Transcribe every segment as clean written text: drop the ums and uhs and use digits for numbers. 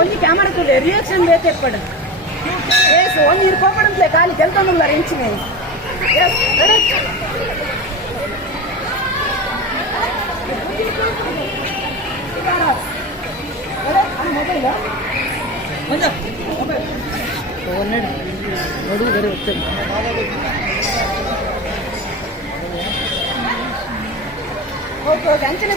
ಒಂಜಿ camera ತುಲೆ reaction ಬೇತೆ ಪಡ ಎಸ್ ಒಂಜಿ ಇರ್ಕೋಪಡಂತ್ಲೆ ಖಾಲಿ ಕೆಲ್ತೊಂದುಲ್ಲ ಎಂಚಿನೆ ಎಸ್ ಮೊಬೈಲ್ ನೋಡು ಗಡಿ వచ్చేది ఓకే ఓకే అంచనే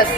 ఎస్